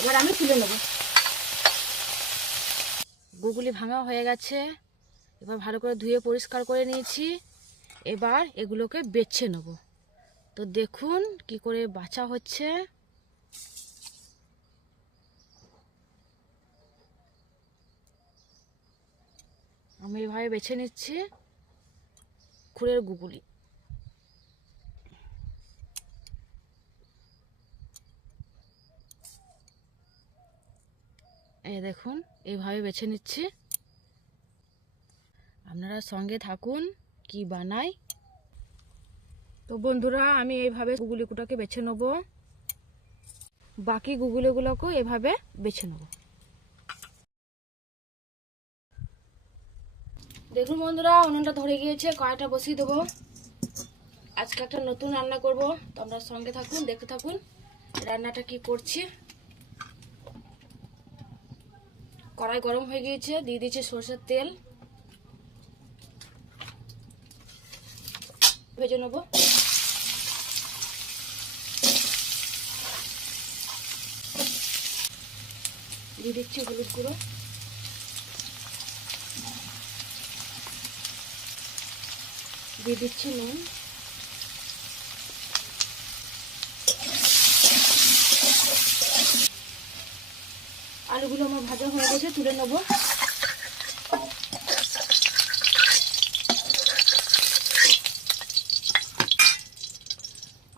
এবার আমি তুলে নেব। গুগুলি ভাঙা হয়ে গেছে। এবার ভালো করে ধুয়ে পরিষ্কার করে নিয়েছি। এবার এগুলোকে বেছে নেব। তো দেখুন কি করে বাছা হচ্ছে। আমি এভাবে বেছে নিচ্ছি। খুঁড়ের গুগলি। এই দেখুন, এইভাবে বেছে নিচ্ছি। আপনারা সঙ্গে থাকুন, কি বানাই। তো বন্ধুরা, আমি এইভাবে গুগলিগুলোকে বেছে নেব। বাকি গুগলিগুলোকেও এভাবে বেছে নেব। দেখুন বন্ধুরা, উনুনটা ধরে গিয়েছে, কড়াইটা বসিয়ে দেবো। আজকে একটা নতুন রান্না করব। তো আপনারা সঙ্গে থাকুন, দেখতে থাকুন, রান্নাটা কি করছি। কড়াই গরম হয়ে গিয়েছে, দিয়ে দিয়েছি সরষের তেল। ভেজে নেব। দিয়ে দিচ্ছি হলুদ গুঁড়ো। দিয়ে দিচ্ছি নুন। আলুগুলো আমার ভাজা হয়ে গেছে, তুলে নেব।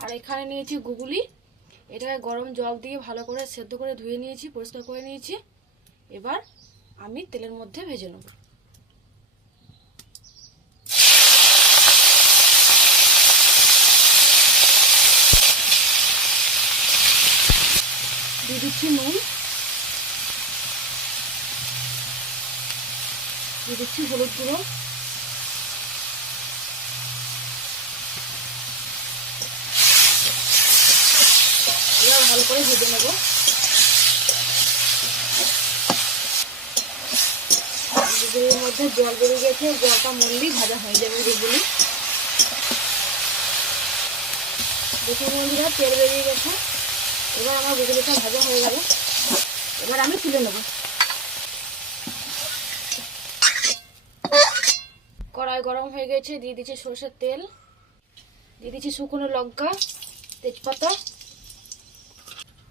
আর এখানে নিয়েছি গুগুলি। এটাকে গরম জল দিয়ে ভালো করে সেদ্ধ করে ধুয়ে নিয়েছি, পরিষ্কার করে নিয়েছি। এবার আমি তেলের মধ্যে ভেজে নেব। দিয়ে দিচ্ছি নুন। দিয়ে দিচ্ছি হলুদ গুঁড়ো। এবার ভালো করে ভেজে নেব। গুগলির মধ্যে জল বেরিয়ে গেছে, জলটা মরলেই ভাজা হয়ে যাবে গুগলি দেখুন বন্ধুরা, তেল বেরিয়ে গেছে। এবার আমার গুগলিটা ভাজা হয়ে গেল। এবার আমি তুলে নেব কড়াই গরম হয়ে গেছে, দিয়ে দিচ্ছি সরষের তেল। দিয়ে দিচ্ছি শুকনো লঙ্কা, তেজপাতা,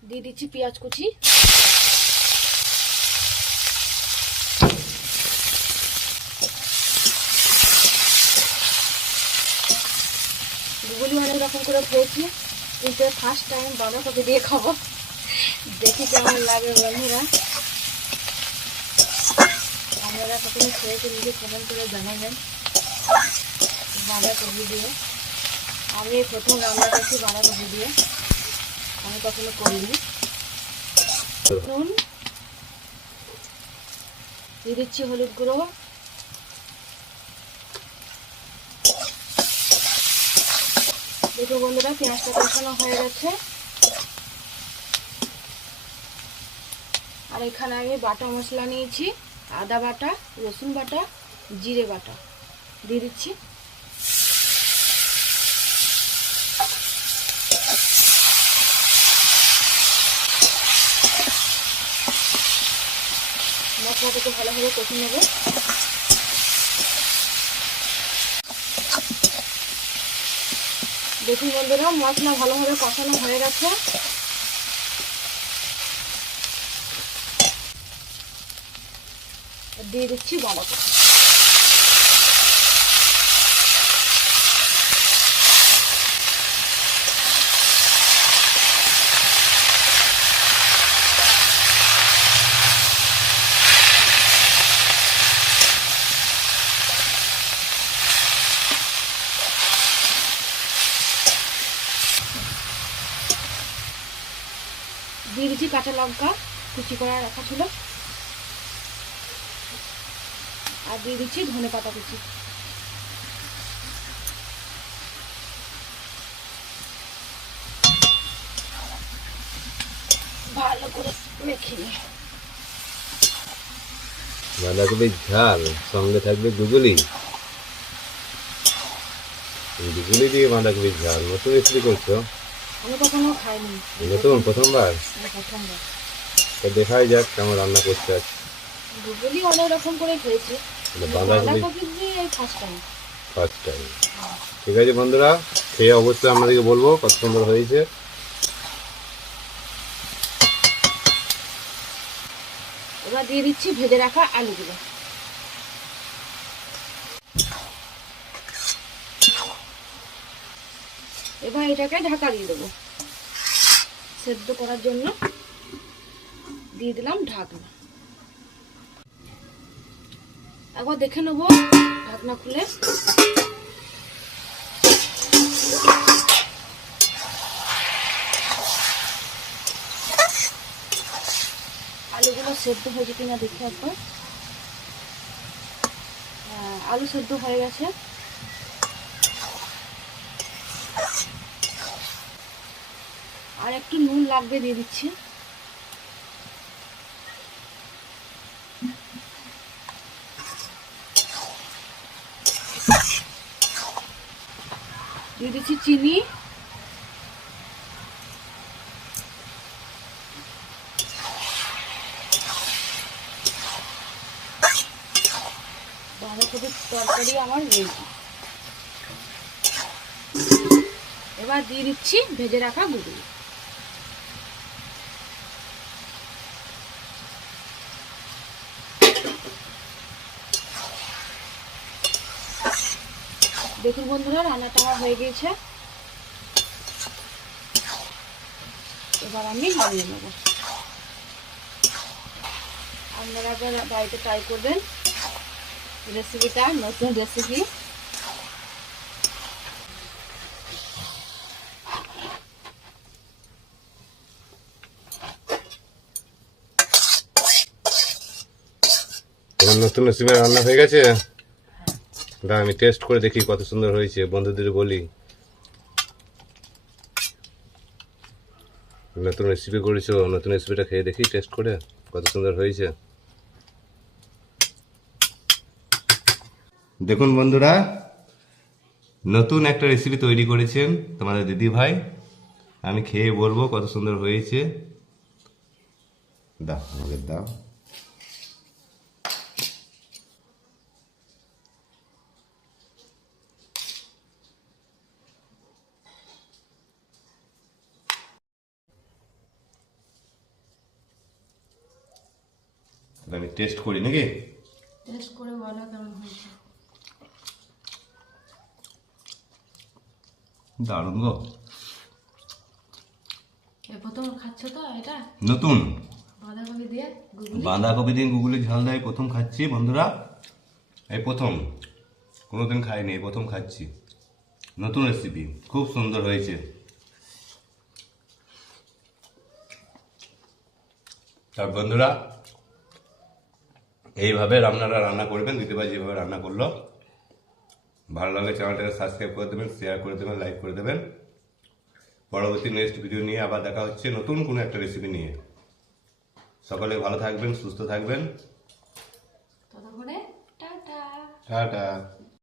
দিয়ে দিচ্ছি পেঁয়াজ কুচি। গুগলি অনেক রকম করে খেয়েছি কিন্তু ফার্স্ট টাইম বাঁধাকপি দিয়ে খাব। দেখি কেমন লাগে বন্ধুরা। আপনারা কখনো খেয়েছে নিজে কমেন্ট করে জানাবেন। বাঁধাকপি দিয়ে। আমি প্রথম রান্না করছি বাঁধাকপি দিয়ে। আমি কখনো করিনি। দিয়ে দিচ্ছি হলুদ গুঁড়ো। দেখো বন্ধুরা, পেঁয়াজটা কষানো হয়ে গেছে। আর এখানে আমি বাটা মশলা নিয়েছি, আদা বাটা, রসুন বাটা, জিরে বাটা। দিয়ে দিচ্ছি। মশলাটাকে ভালোভাবে কষে নেব। দেখুন বন্ধুরা, মশলা ভালোভাবে কষানো হয়ে গেছে। দিয়ে দিচ্ছি বাঁধাকপি দিয়ে কাঁচা লঙ্কা, কুচি করা রাখা ছিল। আর দিয়ে দিচ্ছি ধনে পাতা কুচি। ভালো করে মেখে নিই। বাঁধাকপির ঝাল, সঙ্গে থাকবে গুগলি। গুগলি দিয়ে বাঁধাকপির ঝাল, নতুন রেসিপি করছ? আমি কখনো খাইনি। নতুন প্রথমবার। প্রথমবার। তো দেখাই যাক কেমন রান্না করতে আছে গুগলি অনেক রকম করে খেয়েছি। বাঁধাকপি বাঁধাকপি দিয়ে ফার্স্ট টাইম ফার্স্ট টাইম ঠিক আছে বন্ধুরা খেয়ে অবশ্যই আমাদেরকে বলব কত সুন্দর হয়েছে। এবার দিয়ে দিচ্ছি ভেজে রাখা আলুগুলো। এবার এটাকে ঢাকা দিয়ে দেবো। সেদ্ধ করার জন্য দিয়ে দিলাম ঢাকনা। একবার দেখে নেব ঢাকনা খুলে। আলুগুলো সেদ্ধ হয়েছে কিনা দেখে একবার। হ্যাঁ, আলু সেদ্ধ হয়ে গেছে। আর একটু নুন লাগবে, দিয়ে দিচ্ছি। দিয়ে দিচ্ছি চিনি। বাঁধাকপির তরকারি আমার রেডি। এবার দিয়ে দিচ্ছি ভেজে রাখা গুগলি দেখুন বন্ধুরা, রান্নাটা হয়ে গিয়েছে এবার আমি নামিয়ে নেব। আপনারা একবার বাড়িতে ট্রাই করবেন রেসিপিটা নতুন রেসিপি নতুন রেসিপি রান্না হয়ে গেছে? দাঁড়া, আমি টেস্ট করে দেখি কত সুন্দর হয়েছে। বন্ধুদের বলি। নতুন রেসিপি করেছ, নতুন রেসিপিটা খেয়ে দেখি টেস্ট করে কত সুন্দর হয়েছে। দেখুন বন্ধুরা, নতুন একটা রেসিপি তৈরি করেছেন তোমাদের দিদি ভাই আমি খেয়ে বলব কত সুন্দর হয়েছে। দাও আমাদের দাও। আমি টেস্ট করি নাকি? টেস্ট করে বলো কেমন হয়েছে। দারুণ গো। প্রথম খাচ্ছ তো এটা? নতুন? বাঁধাকপি দিয়ে গুগলি? বাঁধাকপি দিয়ে গুগলি ঝাল দেয় প্রথম খাচ্ছি বন্ধুরা। এই প্রথম। কোনোদিন খাইনি এই প্রথম খাচ্ছি। নতুন রেসিপি খুব সুন্দর হয়েছে। তার বন্ধুরা এইভাবে আপনারা রান্না করবেন দিদিভাই যেভাবে রান্না করল। ভালো লাগে চ্যানেলটাকে সাবস্ক্রাইব করে দেবেন শেয়ার করে দেবেন লাইক করে দেবেন। পরবর্তী নেক্সট ভিডিও নিয়ে আবার দেখা হচ্ছে নতুন কোনো একটা রেসিপি নিয়ে। সকলে ভালো থাকবেন সুস্থ থাকবেন। টাটা।